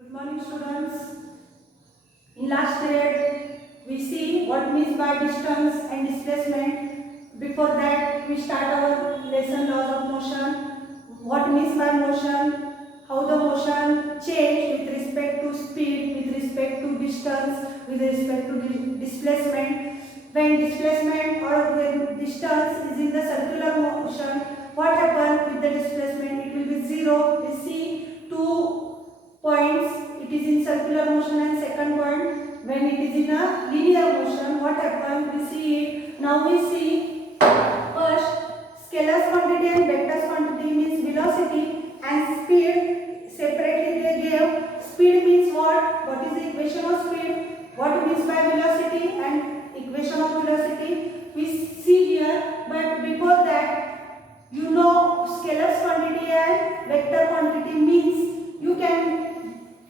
Good morning, students. In last period, we see what means by distance and displacement. Before that, we start our lesson laws of motion. What means by motion? How the motion change with respect to speed, with respect to distance, with respect to displacement. When displacement or when distance is in the circular motion, what happens with the displacement? It will be zero. We see two points. It is in circular motion, and second point when it is in a linear motion, what happens? We see it. Now we see first scalar quantity and vector quantity means velocity and speed. Separately they gave speed means what? What is the equation of speed? What means by velocity and equation of velocity? We see here, but before that, you know scalar quantity and vector quantity means you can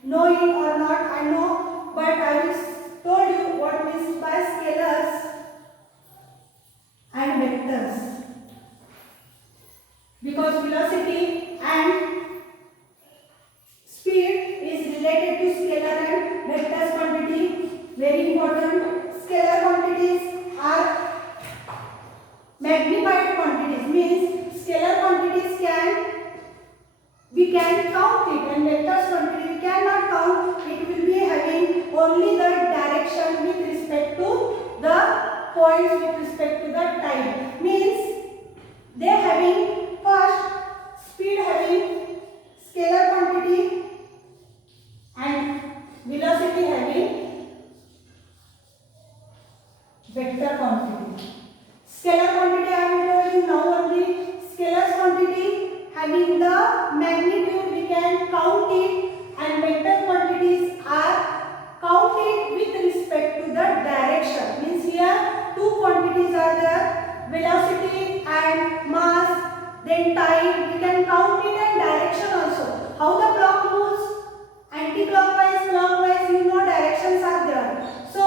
know it or not, I know, but I will told you what means by scalars and vectors, because velocity and speed is related to scalar and vectors quantity. Very important. Scalar quantities are magnified quantities, means scalar quantities we can count it, and vectors quantity we cannot count. It will be having only the direction with respect to the points, with respect to the time. Means they having first speed having scalar quantity and velocity having vector quantity. Scalar quantity I will tell you now only. Scalar quantity having the magnitude we can count it, and vector quantities are counted with respect to the direction. Means here two quantities are there, velocity and mass, then time we can count it, and direction also. How the clock moves? Anti-clockwise, clockwise, you know directions are there. So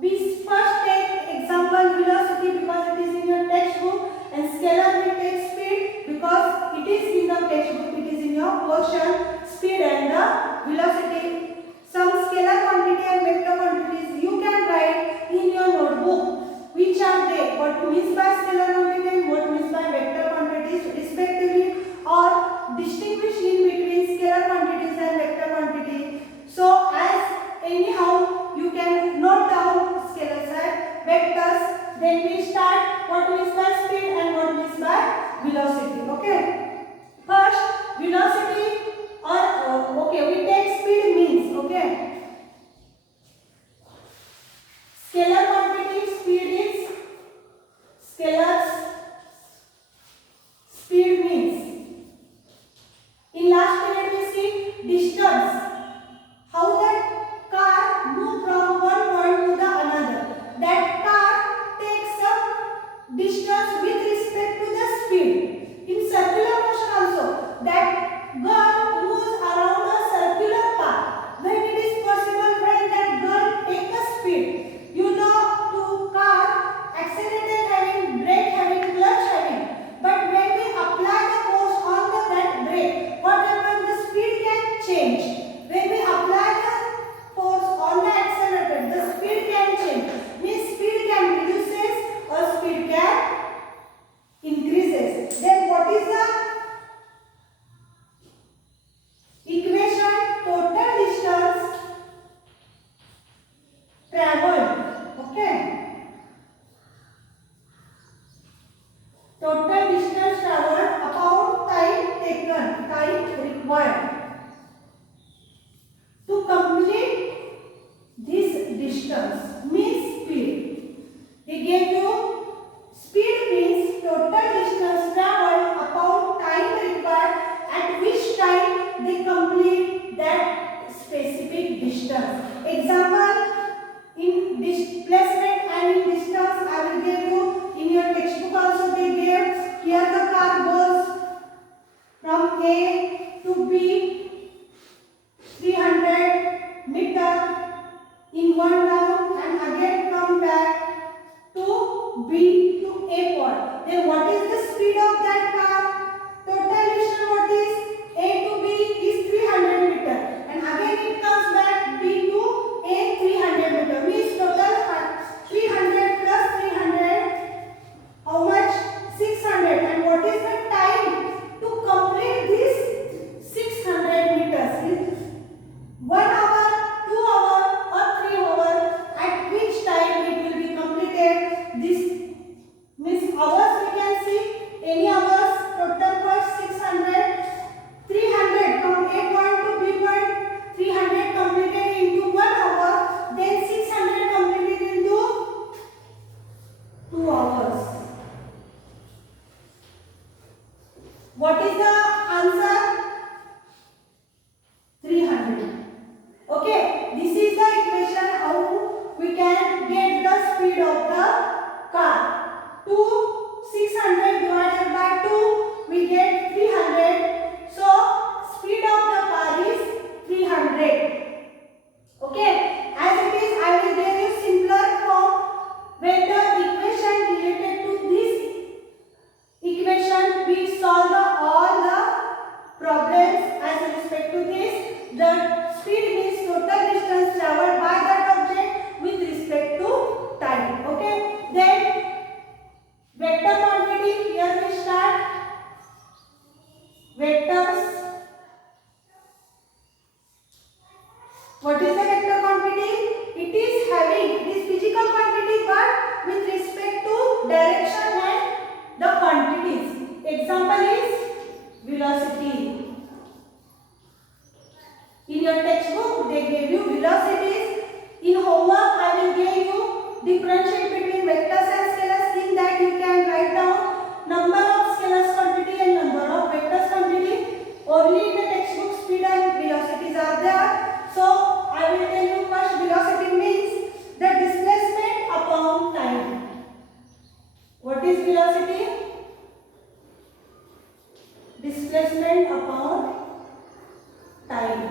we first take example velocity because it is in your textbook, and scalar we take speed because it is in the textbook, it is in your portion, speed and the velocity. Some scalar quantity and vector quantities you can write in your notebook. Which are they? What means by scalar quantity and what means by vector quantities respectively, or distinguish in between scalar quantities and vector quantity. So as anyhow you can note down scalars and vectors. Then we start what means by speed and what means by velocity. Okay. First velocity or okay, we take speed means okay. Scalar quantity speed is scalars. Speed means in last period we see distance. How that car move from one point to the another. That car takes some distance with respect to the speed. In circular motion also, that girl moves around a circular path. When it is possible, when that girl takes a speed, you know, to car accelerator having, brake having, clutch having. But when we apply the force on that brake, what happens? The speed can change. When we apply the force on the accelerator, the speed can change. Means speed can reduces or speed can increases. Then what is the equation? Total distance traveled. Okay. Total distance traveled upon time taken, time required. velocity. In your textbook, they gave you velocities. In homework, I will give you differentiate between vectors and scalars. In that, you can write down number of scalars quantity and number of vectors quantity. Only in the textbook, speed and velocities are there. So, I will tell you first, velocity means the displacement upon time. What is velocity? Displacement upon time.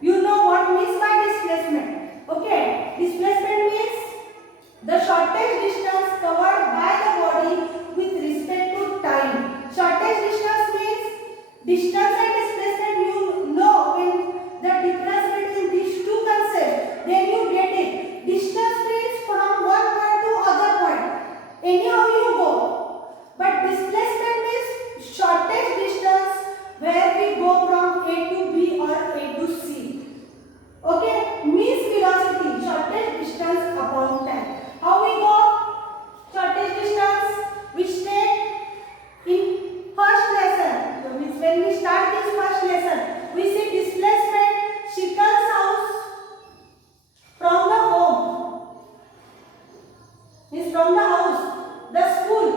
You know what means by displacement. Okay, displacement means the shortest distance covered by the body with respect to time. Shortest distance means distance and displacement. You know when the difference between these two concepts, then you get it. Distance means from one point to other point. Anyhow you go. But displacement means shortest distance where we go from A to B or A to C. Okay, means velocity, shortest distance upon time. How we go? Shortest distance which take in first lesson. So means when we start this first lesson, we see displacement Shital's house from the home. Means from the house, the school.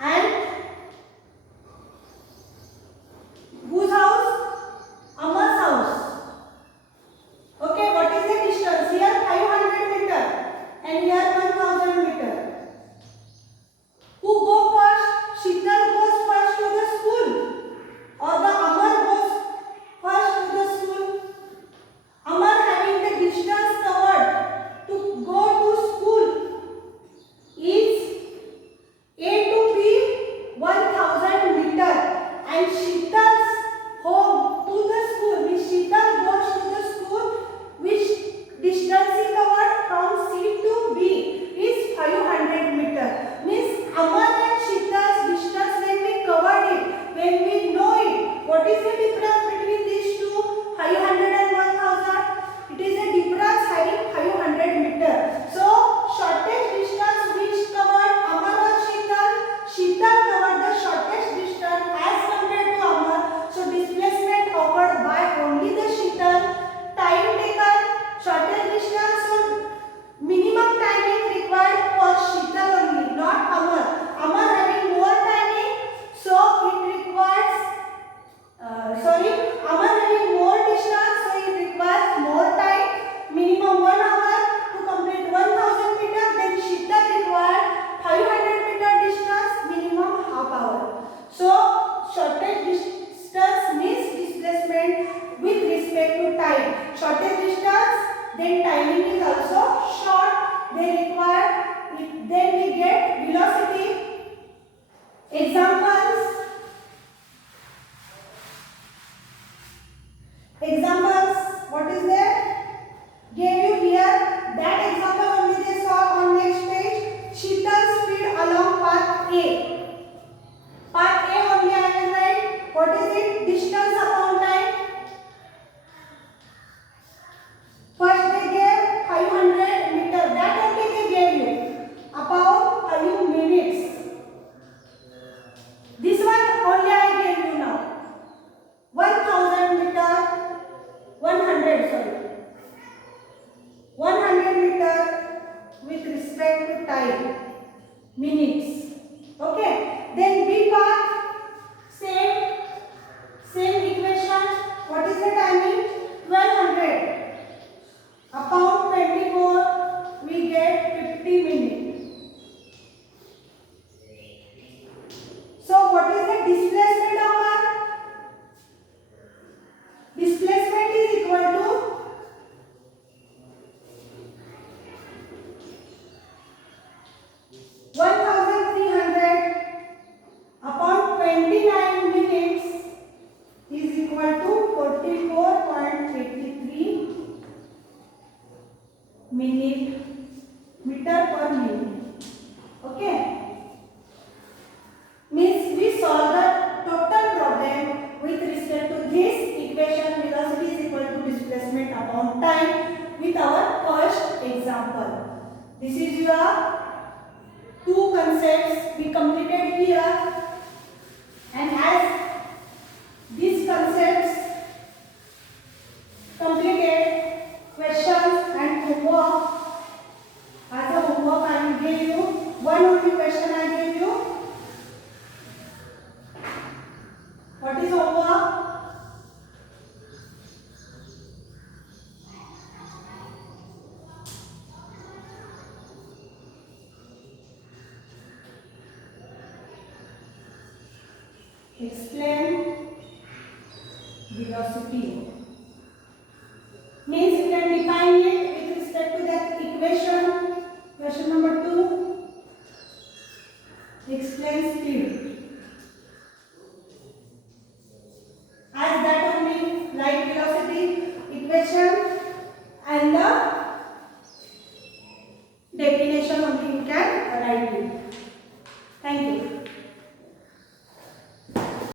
And whose house? Amar's house. Okay, what is the distance? Here 500 meter and here 1000 meter. Who go first? Shital goes first to the school or the Amar goes first to the school? Amar having the distance covered to go to school is A to B 1000 meter and Shital's home to the school, which Shital goes to the school, which distance he covered from C to B is 500 meter. Means Amar and Shital's distance when we covered it, when we know it, what is the difference between these two? 500 and 1000. It is a difference having 500 meter. So shortest distance which covered Amar or Shital, Shital covered the shortest distance as compared to Amar. So displacement occurred by only the Shital. Time taken, shortest distance, so minimum timing required for Shital only, not Amar. Amar having more timing, so it requires, Amar having more distance, so it requires more time, minimum 1 hour to complete 1000 meter. Then Shital required 500 meter distance, minimum half hour. So shortest distance means displacement with respect to time. Shortest distance, then timing is also short. They require, then we get velocity. Examples. What is there? Gave you here. That example only they saw on next page. Shital's speed along path A. Path A only I will write. What is it? Distance upon time. First they gave 500 meter. That only they gave you. About 5 minutes. This one only I gave you now. 1000 meter. 100 meter with respect to time. Minutes. Okay. Then B path. Same equation. What is the timing? 1200. Upon 24 we get 50 minutes. So what is the displacement of our? Displacement is equal to upon 29 minutes is equal to 44.83 meter per minute. Okay. Means we solve the total problem with respect to this equation. Velocity is equal to displacement upon time with our first example. This is your two concepts. concepts we completed here, and as these concepts completed, questions and homework. As a homework, I will give you one only question. I give you. What is homework? Explain velocity. Means you can define it with respect to that equation. Question number 2. Explain speed. As that only, light velocity equation.